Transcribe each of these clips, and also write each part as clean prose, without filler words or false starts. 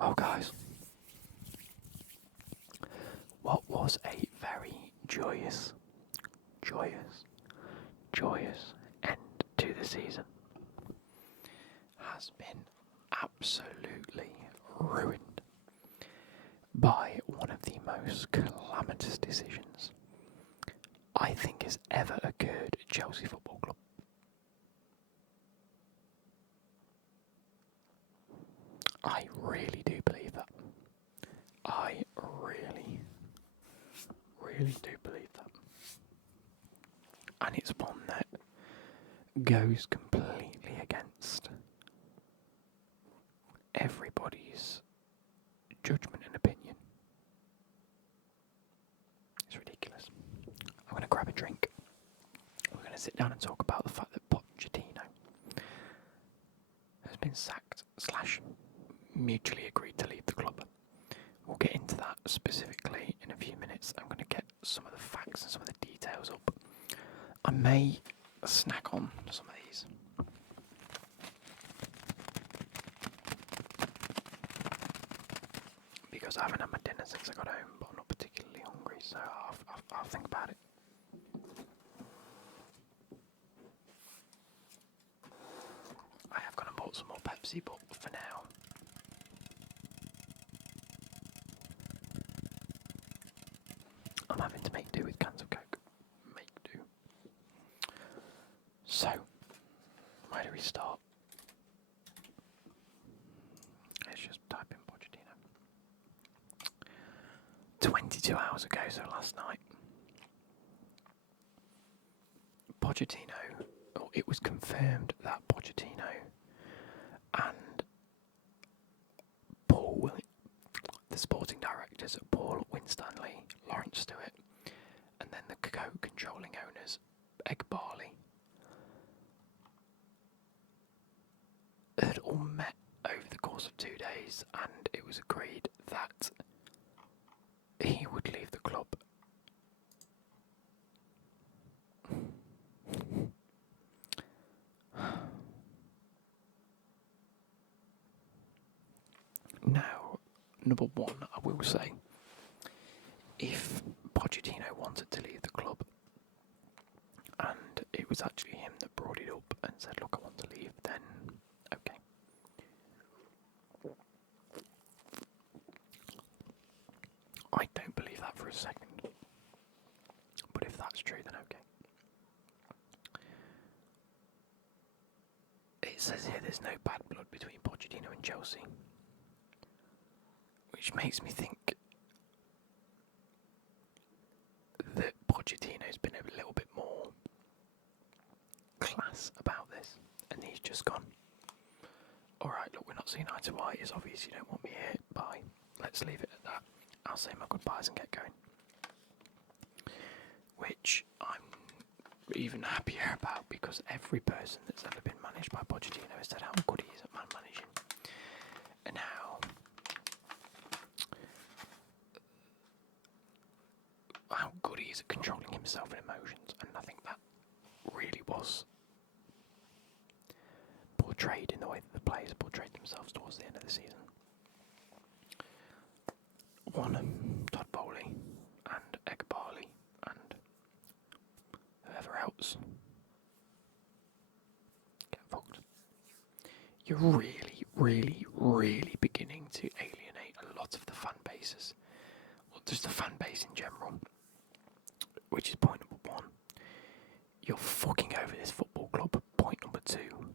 Well, guys, what was a very joyous end to the season has been absolutely ruined by one of the most calamitous decisions I think has ever occurred at Chelsea Football Club. I really do believe that. I really do believe that. And it's one that goes completely against everybody's judgment and opinion. It's ridiculous. I'm going to grab a drink. We're going to sit down and talk about the fact that Pochettino has been sacked / mutually agreed to leave the club. We'll get into that specifically in a few minutes. I'm going to get some of the facts and some of the details up. I may snack on some of these. Because I haven't had my dinner since I got home, but I'm not particularly hungry, so I'll think about it. I have gone and bought some more Pepsi, but for now, I'm having to make do with cans of Coke. Make do. So, where do we start? Let's just type in Pochettino. 22 hours ago, so last night, it was confirmed that Pochettino and the sporting directors, Paul Winstanley, Lawrence Stewart, and then the co-controlling owners, Egg Barley, had all met over the course of 2 days, and it was agreed that he would leave the club. Now, number one, I will say, if Pochettino wanted to leave the club, and it was actually him that brought it up and said, look, I want to leave, then okay. I don't believe that for a second. But if that's true, then okay. It says here there's no bad blood between Pochettino and Chelsea, which makes me think that Pochettino's been a little bit more class about this, and he's just gone, alright, look, we're not seeing eye to eye, it's obvious you don't want me here, bye, let's leave it at that, I'll say my goodbyes and get going. Which I'm even happier about, because every person that's ever been managed by Pochettino has said how good he is at man managing, and how good he is at controlling himself and emotions, and I think that really was portrayed in the way that the players portrayed themselves towards the end of the season. One, Todd Bowley and Egg Barley and whoever else get fucked. You're really beginning to alienate a lot of the fan bases, or just the fan base in general, which is point number one. You're fucking over this football club. Point number two,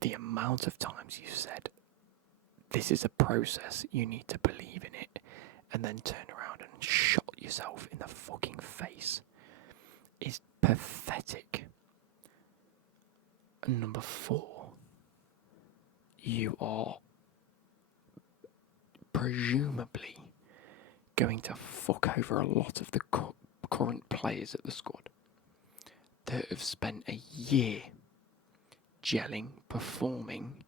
the amount of times you said this is a process, you need to believe in it, and then turn around and shot yourself in the fucking face is pathetic. And number four, you are presumably going to fuck over a lot of the current players at the squad that have spent a year gelling, performing,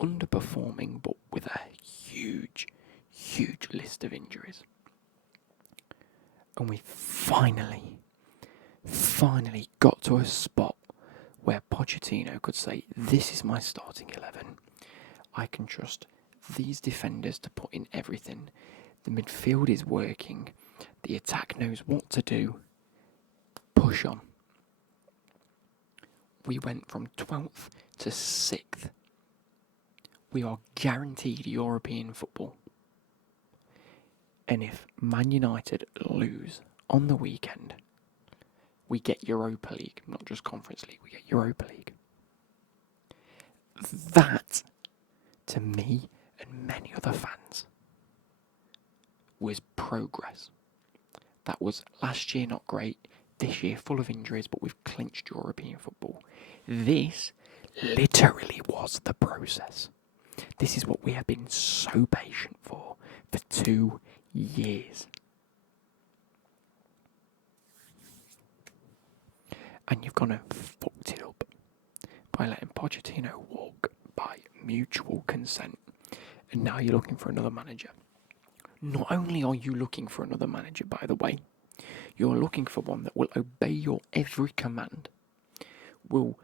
underperforming, but with a huge list of injuries. And we finally got to a spot where Pochettino could say, this is my starting 11. I can trust these defenders to put in everything. The midfield is working. The attack knows what to do. Push on. We went from 12th to 6th. We are guaranteed European football. And if Man United lose on the weekend, we get Europa League, not just Conference League, we get Europa League. That, to me and many other fans, was progress. That was last year not great, this year full of injuries, but we've clinched European football. This literally was the process. This is what we have been so patient for 2 years. And you've gone and fucked it up by letting Pochettino walk by mutual consent. And now you're looking for another manager. Not only are you looking for another manager, by the way, you're looking for one that will obey your every command, will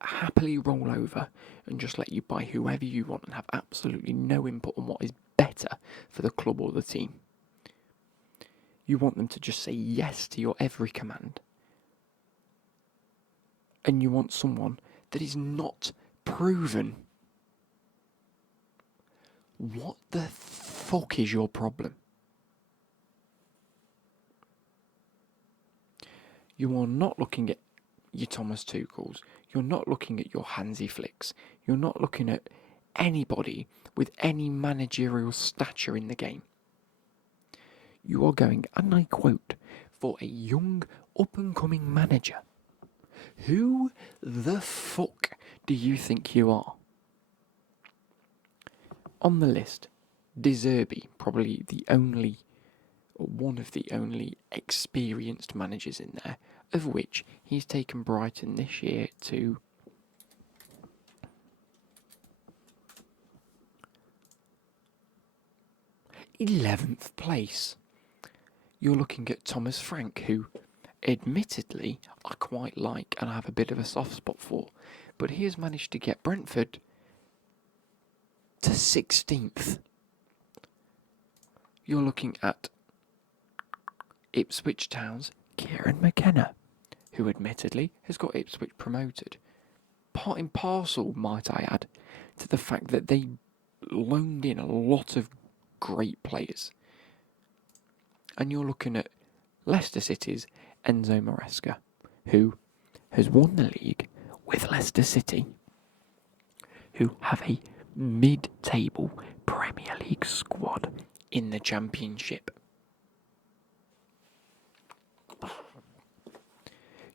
happily roll over and just let you buy whoever you want and have absolutely no input on what is better for the club or the team. You want them to just say yes to your every command. And you want someone that is not proven. What the fuck is your problem? You are not looking at your Thomas Tuchels. You're not looking at your Hansi Flicks. You're not looking at anybody with any managerial stature in the game. You are going, and I quote, for a young, up-and-coming manager. Who the fuck do you think you are? On the list, De Zerbi, probably one of the only experienced managers in there, of which he's taken Brighton this year to 11th place. You're looking at Thomas Frank, who admittedly I quite like and I have a bit of a soft spot for, but he has managed to get Brentford to 16th. You're looking at Ipswich Town's Kieran McKenna, who admittedly has got Ipswich promoted. Part and parcel, might I add, to the fact that they loaned in a lot of great players. And you're looking at Leicester City's Enzo Maresca, who has won the league with Leicester City, who have a mid-table Premier League squad in the Championship.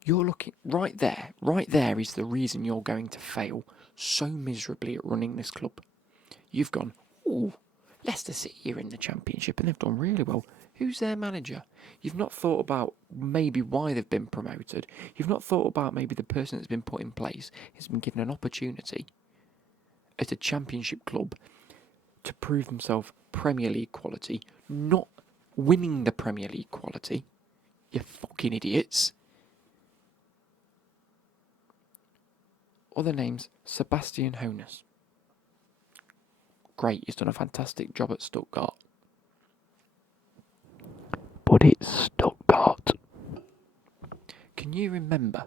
You're looking right there is the reason you're going to fail so miserably at running this club. You've gone, ooh, Leicester City are in the Championship and they've done really well. Who's their manager? You've not thought about maybe why they've been promoted. You've not thought about maybe the person that's been put in place has been given an opportunity at a Championship club to prove himself Premier League quality, not winning the Premier League quality. You fucking idiots. Other names, Sebastian Hoeneß. Great, he's done a fantastic job at Stuttgart. But it's Stuttgart. Can you remember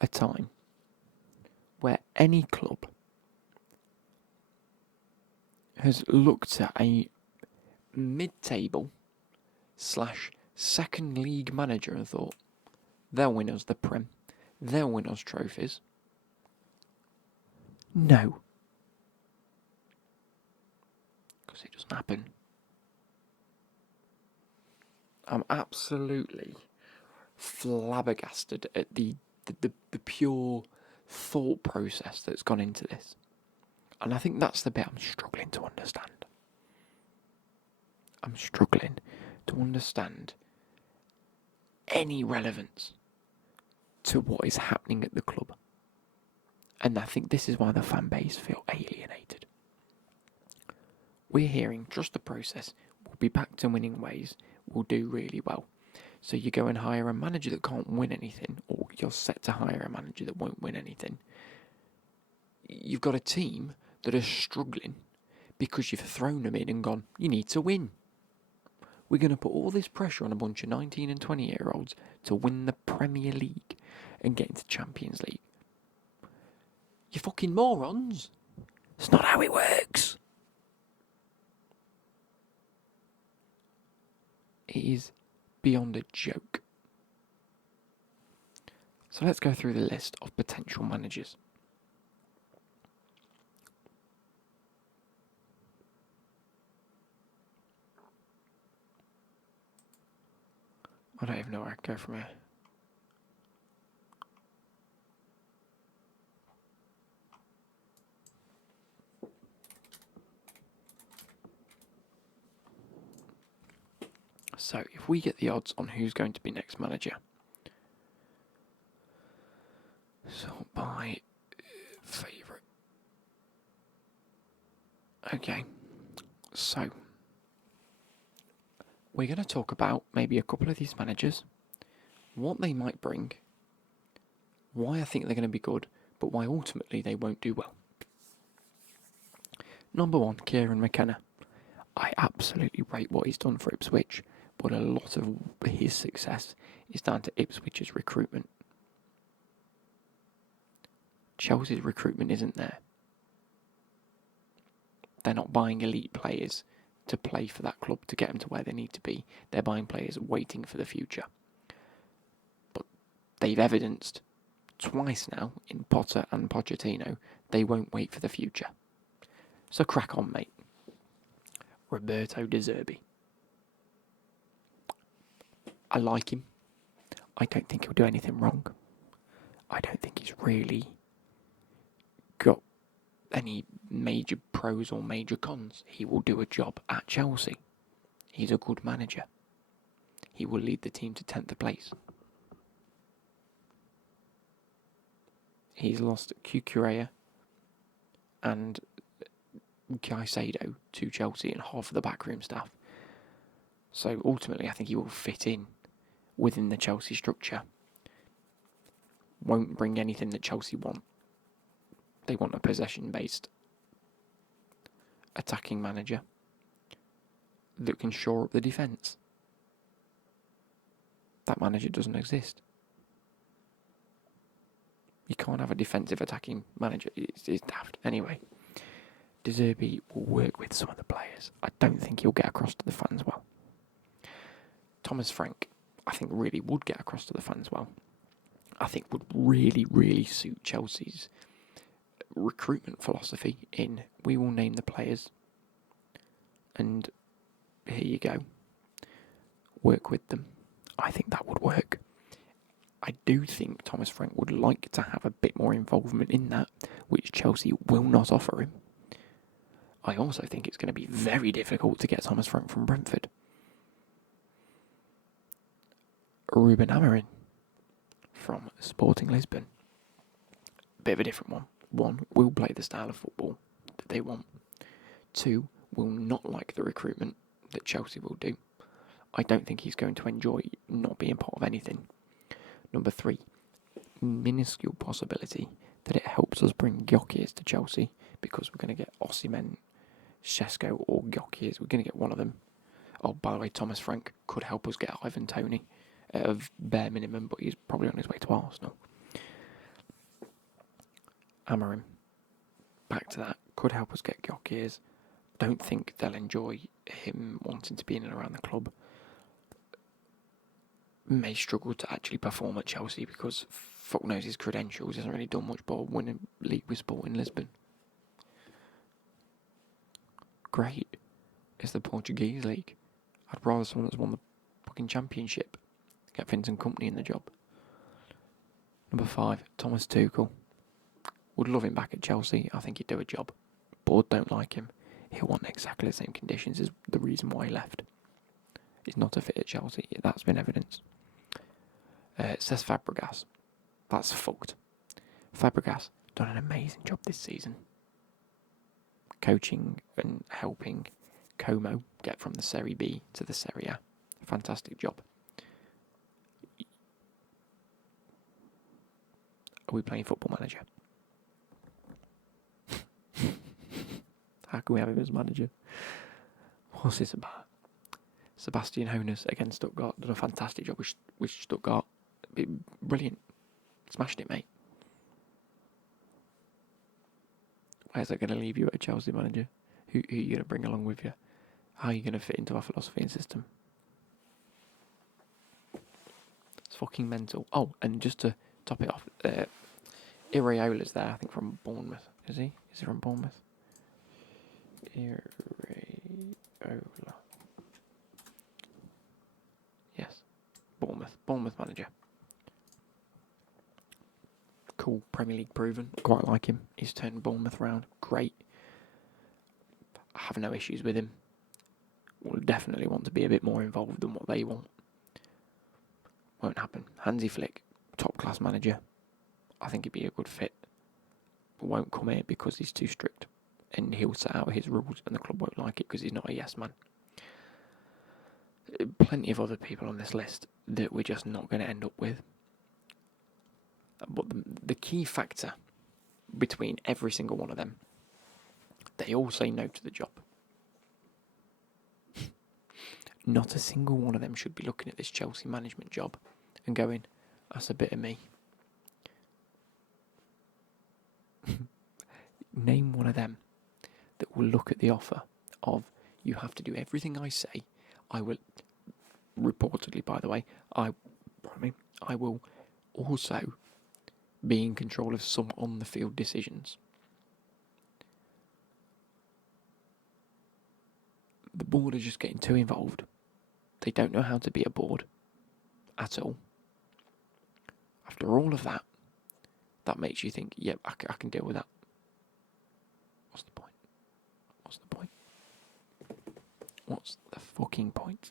a time where any club has looked at a mid-table / second league manager and thought, they'll win us the Prem, they'll win us trophies? No. Because it doesn't happen. I'm absolutely flabbergasted at the pure thought process that's gone into this. And I think that's the bit I'm struggling to understand. I'm struggling to understand any relevance to what is happening at the club. And I think this is why the fan base feel alienated. We're hearing, trust the process, we'll be back to winning ways, we'll do really well. So you go and hire a manager that can't win anything, or you're set to hire a manager that won't win anything. You've got a team that are struggling because you've thrown them in and gone, you need to win. We're going to put all this pressure on a bunch of 19 and 20-year-olds to win the Premier League and get into Champions League. You fucking morons. It's not how it works. It is beyond a joke. So let's go through the list of potential managers. I don't even know where I can go from here. So, if we get the odds on who's going to be next manager, so by favourite. Okay, so we're going to talk about maybe a couple of these managers, what they might bring, why I think they're going to be good, but why ultimately they won't do well. Number 1, Kieran McKenna. I absolutely rate what he's done for Ipswich, but a lot of his success is down to Ipswich's recruitment. Chelsea's recruitment isn't there. They're not buying elite players to play for that club to get them to where they need to be. They're buying players waiting for the future. But they've evidenced twice now in Potter and Pochettino they won't wait for the future. So crack on, mate. Roberto De Zerbi. I like him. I don't think he'll do anything wrong. I don't think he's really got any major pros or major cons. He will do a job at Chelsea. He's a good manager. He will lead the team to 10th place. He's lost Cucurella and Caicedo to Chelsea and half of the backroom staff. So ultimately I think he will fit in within the Chelsea structure. Won't bring anything that Chelsea want. They want a possession-based attacking manager that can shore up the defence. That manager doesn't exist. You can't have a defensive attacking manager. It's daft. Anyway, De Zerbi will work with some of the players. I don't think he'll get across to the fans well. Thomas Frank, I think, really would get across to the fans well. I think would really, really suit Chelsea's recruitment philosophy in we will name the players and here you go. Work with them. I think that would work. I do think Thomas Frank would like to have a bit more involvement in that, which Chelsea will not offer him. I also think it's going to be very difficult to get Thomas Frank from Brentford. Ruben Amorim from Sporting Lisbon. Bit of a different one. 1, will play the style of football that they want. 2, will not like the recruitment that Chelsea will do. I don't think he's going to enjoy not being part of anything. Number 3, minuscule possibility that it helps us bring Gyökeres to Chelsea because we're going to get Osimhen, Šeško or Gyökeres. We're going to get one of them. Oh, by the way, Thomas Frank could help us get Ivan Toney of bare minimum, but he's probably on his way to Arsenal. Amorim, back to that, could help us get Gyökeres. Don't think they'll enjoy him wanting to be in and around the club. May struggle to actually perform at Chelsea because fuck knows his credentials. He hasn't really done much but winning league with Sporting Lisbon. Great. It's the Portuguese league. I'd rather someone that's won the fucking championship. Get Vincent Kompany in the job. Number 5, Thomas Tuchel. Would love him back at Chelsea. I think he'd do a job. Board don't like him. He'll want exactly the same conditions as the reason why he left. He's not a fit at Chelsea. That's been evidenced. Cesc Fabregas. That's fucked. Fabregas done an amazing job this season. Coaching and helping Como get from the Serie B to the Serie A. Fantastic job. Are we playing Football Manager? How can we have him as manager? What's this about? Sebastian Hoeneß against Stuttgart done a fantastic job with Stuttgart. Brilliant. Smashed it, mate. Where's that going to leave you at a Chelsea manager? Who are you going to bring along with you? How are you going to fit into our philosophy and system? It's fucking mental. Oh, and just to top it off, Iraola's there, I think, from Bournemouth. Is he? Is he from Bournemouth? Iraola. Yes. Bournemouth manager. Cool, Premier League proven. Quite like him. He's turned Bournemouth round. Great. I have no issues with him. Will definitely want to be a bit more involved than what they want. Won't happen. Hansi Flick, top class manager. I think he'd be a good fit. But won't come here because he's too strict. And he'll set out his rules and the club won't like it because he's not a yes man. Plenty of other people on this list that we're just not going to end up with. But the key factor between every single one of them, they all say no to the job. Not a single one of them should be looking at this Chelsea management job and going, that's a bit of me. Name one of them that will look at the offer of, you have to do everything I say. I will, reportedly, by the way, I will also be in control of some on-the-field decisions. The board are just getting too involved. They don't know how to be a board at all. After all of that, that makes you think, yep, I can deal with that. What's the point? What's the point? What's the fucking point?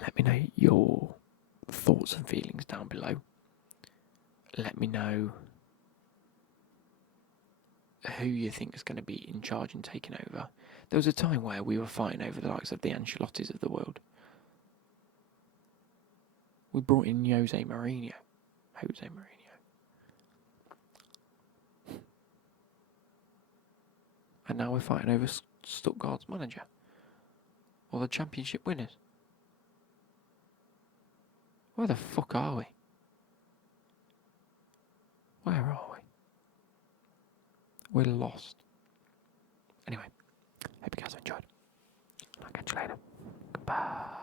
Let me know your thoughts and feelings down below. Let me know who you think is going to be in charge and taking over. There was a time where we were fighting over the likes of the Ancelottis of the world. We brought in Jose Mourinho. And now we're fighting over Stuttgart's manager. Or the championship winners. Where the fuck are we? Where are we? We're lost. Anyway, hope you guys have enjoyed. I'll catch you later. Goodbye.